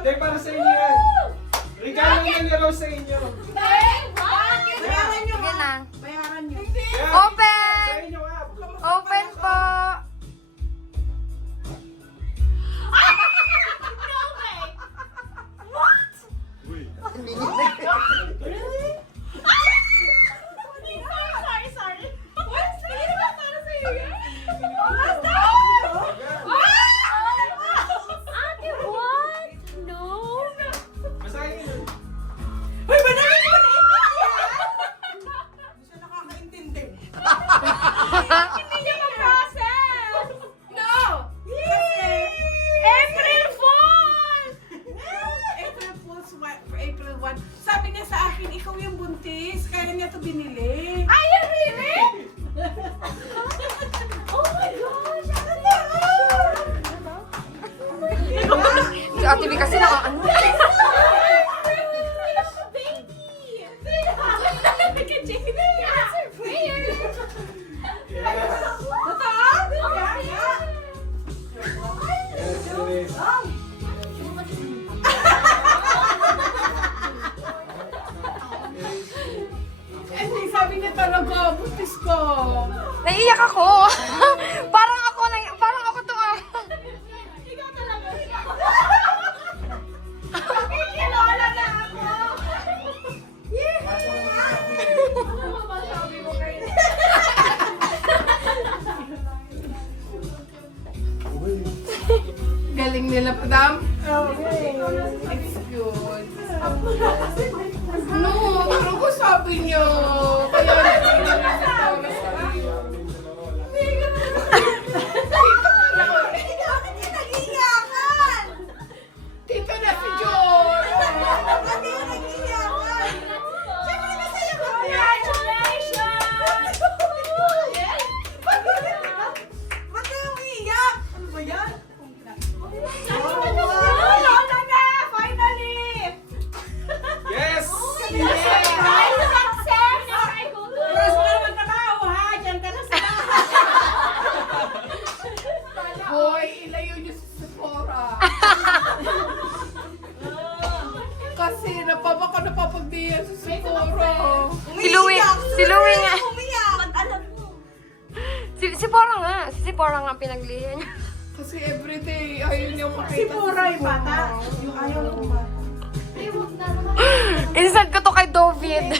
Hindi, para sa inyo yan. Regalo yan ni Rose sa inyo. Bayaran nyo Sige na. Bayaran nyo. Yan. Open! Sa inyo nga. Open po! Basahin nyo. Hoy, banana mo na! Hindi siya nakakaintindi. Hindi niya ma-process! No! Kasi... April Fool! April Fool's April 1. Sabi niya sa akin, ikaw yung buntis. Kaya niya ito binili. Are you really? Oh my gosh! Si Ate B kasi naka ano? Hindi, sabi niya talaga, buntis ko. Naiiyak ako. Parang ako to ah. Ikaw talaga. Kilala na ako. Ano ba sabi mo kayo? Galing nila, madam. It's good. No, ano ko sabi niyo? Kaya Tito na si John. Yes! Boy, ilayo niyo si Sephora. Kasi napapagdiyan si Sephora. Si Louie nga. Si Pora nga. Si Pora nga pinaglihan niya. Kasi everyday, ayaw niya makita Si Pura yung bata. Yung ayaw ng bata. Instant ko to kay David.